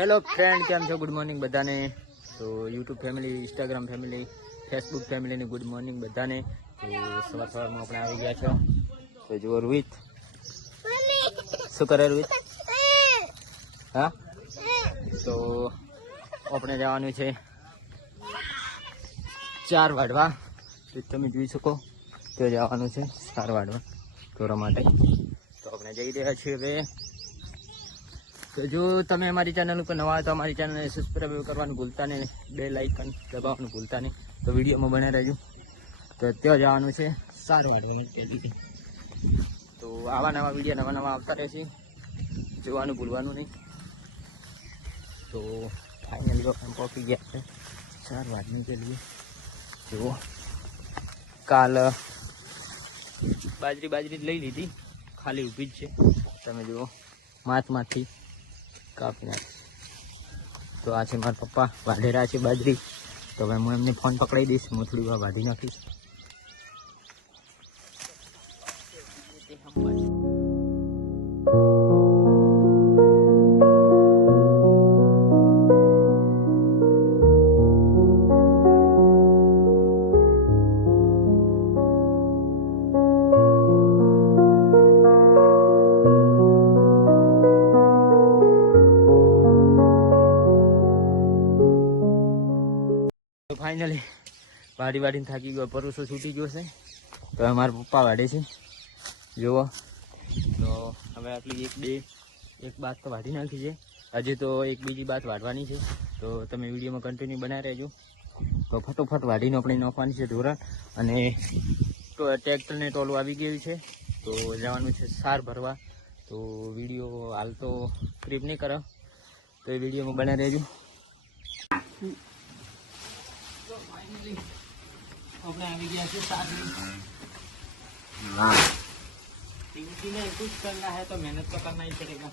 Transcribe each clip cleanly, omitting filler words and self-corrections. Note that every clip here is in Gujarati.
હેલો ફ્રેન્ડ, કેમ છો? ગુડ મોર્નિંગ બધાને. તો YouTube family, Instagram family, Facebook ફેમિલીને ગુડ મોર્નિંગ બધાને. તો સવારમાં આપણે આવી ગયા છો. તો જુઓ રોહિત શું કરે? રોહિત હા, તો આપણે જવાનું છે 4 વાઢવા. તો તમે જોઈ શકો તો જવાનું છે 4 વાઢવા ઢોરા માટે. તો આપણે જઈ રહ્યા છીએ હવે. તો જો તમે અમારી ચેનલ ઉપર નવા તો અમારી ચેનલને સબસ્ક્રાઈબ કરવાનું ભૂલતા નહીં, બેલ આઇકન દબાવવાનું ભૂલતા નહીં. તો વિડીયોમાં બને રહેજો. તો ત્યાં જવાનું છે 4 વાઢવાનું કહેતી. તો આવા નવા વિડીયો નવા આવતા રહેશે, જોવાનું ભૂલવાનું નહીં. તો ફાઇનલી આપણે પહોંચી ગયા છે 4 વાઢને કે લીએ. જુઓ કાલ બાજરી લઈ લીધી, ખાલી ઊભી જ છે. તમે જુઓ માથમાંથી કાપી નાખી. તો આ છે મારા પપ્પા, વાઢેરા છે બાજરી. તો હવે હું એમને ફોન પકડાઈ દઈશ, હું થોડી વાર વાઢી નાખીશ. ફાઇનલી વાઢીને થાકી ગયો, પરુસો છૂટી ગયો છે. તો મારા પપ્પા વાઢે છે જુઓ. તો હવે આટલી એક બાત તો વાઢી નાખી છે. હજી તો એક બીજી બાત વાઢવાની છે. તો તમે વિડીયોમાં કન્ટિન્યુ બનાવી રહેજો. તો ફટોફટ વાઢીને આપણે નાખવાની છે ઢોરા. અને ટ્રેક્ટરને ટોલું આવી ગયું છે. તો જવાનું છે સાર ભરવા. તો વિડીયો હાલ તો ક્લિપ નહીં કરો, તો એ વિડીયોમાં બનાવી રહેજો. આપણે આવી ગયા છે साथ में। ड्यूटी में कुछ करना है तो मेहनत तो करना ही पड़ेगा।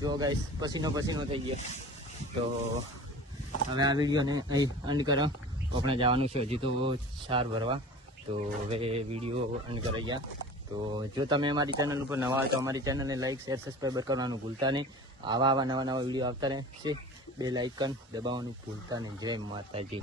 જો ગાઈસ પસીનો થઈ ગયો. તો હવે આ વિડીયોને અહીં એન્ડ કરો. તો આપણે જવાનું છે હજી તો 4 ભરવા. તો હવે વિડીયો એન્ડ કરી ગયા. તો જો તમે અમારી ચેનલ ઉપર નવા હોય તો અમારી ચેનલને લાઈક શેર સબસ્ક્રાઈબ કરવાનું ભૂલતા નહીં. આવા નવા વિડીયો આવતા રહેશે. બેલ આઇકન દબાવવાનું ભૂલતા નહીં. જય માતાજી.